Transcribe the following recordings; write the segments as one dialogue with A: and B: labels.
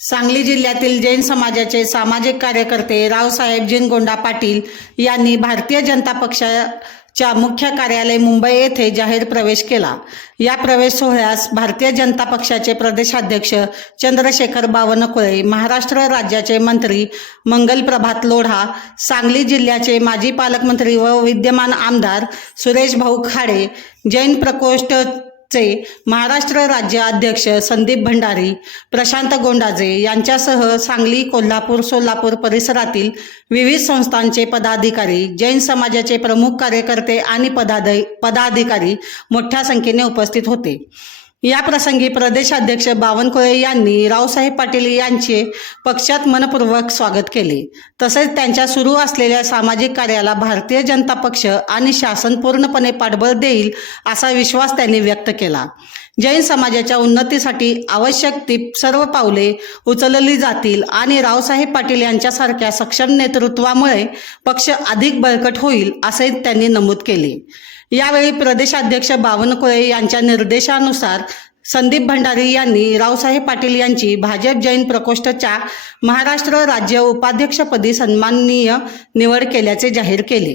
A: सांगली जिल्ह्यातील जैन समाजाचे सामाजिक कार्यकर्ते रावसाहेब जिनगोंडा पाटील यांनी भारतीय जनता पक्षाच्या मुख्य कार्यालय मुंबई येथे जाहीर प्रवेश केला. या प्रवेश सोहळ्यास भारतीय जनता पक्षाचे प्रदेशाध्यक्ष चंद्रशेखर बावनकुळे महाराष्ट्र राज्याचे मंत्री मंगल प्रभात लोढा सांगली जिल्ह्याचे माजी पालकमंत्री व विद्यमान आमदार सुरेश भाऊ खाडे जैन प्रकोष्ठ चे महाराष्ट्र राज्य अध्यक्ष संदीप भंडारी प्रशांत गोंडाजे यांच्यासह सांगली कोल्हापूर सोलापूर परिसरातील विविध संस्थांचे पदाधिकारी जैन समाजाचे प्रमुख कार्यकर्ते आणि पदाध पदाधिकारी मोठ्या संख्येने उपस्थित होते. या प्रसंगी प्रदेशाध्यक्ष बावनकुळे यांनी रावसाहेब पाटील यांचे पक्षात मनपूर्वक स्वागत केले. तसेच त्यांच्या सुरू असलेल्या सामाजिक कार्याला भारतीय जनता पक्ष आणि शासन पूर्णपणे पाठबळ देईल असा विश्वास त्यांनी व्यक्त केला. जैन समाजाच्या उन्नतीसाठी आवश्यक ती सर्व पावले उचलली जातील आणि रावसाहेब पाटील यांच्यासारख्या सक्षम नेतृत्वामुळे पक्ष अधिक बळकट होईल असे त्यांनी नमूद केले. यावेळी प्रदेशाध्यक्ष बावनकुळे यांच्या निर्देशानुसार संदीप भंडारी यांनी रावसाहेब पाटील यांची भाजप जैन प्रकोष्ठच्या महाराष्ट्र राज्य उपाध्यक्षपदी सन्माननीय निवड केल्याचे जाहीर केले.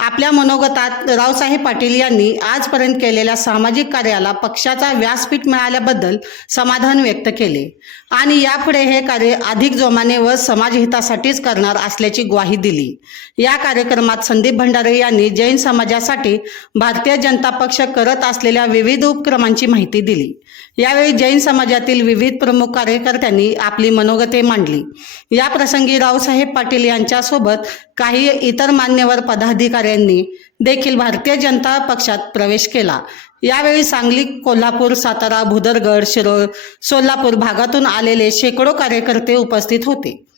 A: आपल्या मनोगतात रावसाहेब पाटील यांनी आजपर्यंत केलेल्या सामाजिक कार्याला पक्षाचा व्यासपीठ मिळाल्याबद्दल समाधान व्यक्त केले. आणि यापुढे हे कार्य अधिक जोमाने व समाजहितासाठीच करणार असल्याची ग्वाही दिली. या कार्यक्रमात संदीप भंडारे यांनी जैन समाजासाठी भारतीय जनता पक्ष करत असलेल्या विविध उपक्रमांची माहिती दिली. यावेळी जैन समाजातील विविध प्रमुख कार्यकर्त्यांनी आपली मनोगते मांडली. या प्रसंगी रावसाहेब पाटील यांच्यासोबत काही इतर मान्यवर पदाधिकारी यांनी देखील भारतीय जनता पक्षात प्रवेश केला. यावेळी सांगली कोल्हापूर सातारा भुदरगड शिरोळ सोलापूर भागातून आलेले शेकडो कार्यकर्ते उपस्थित होते.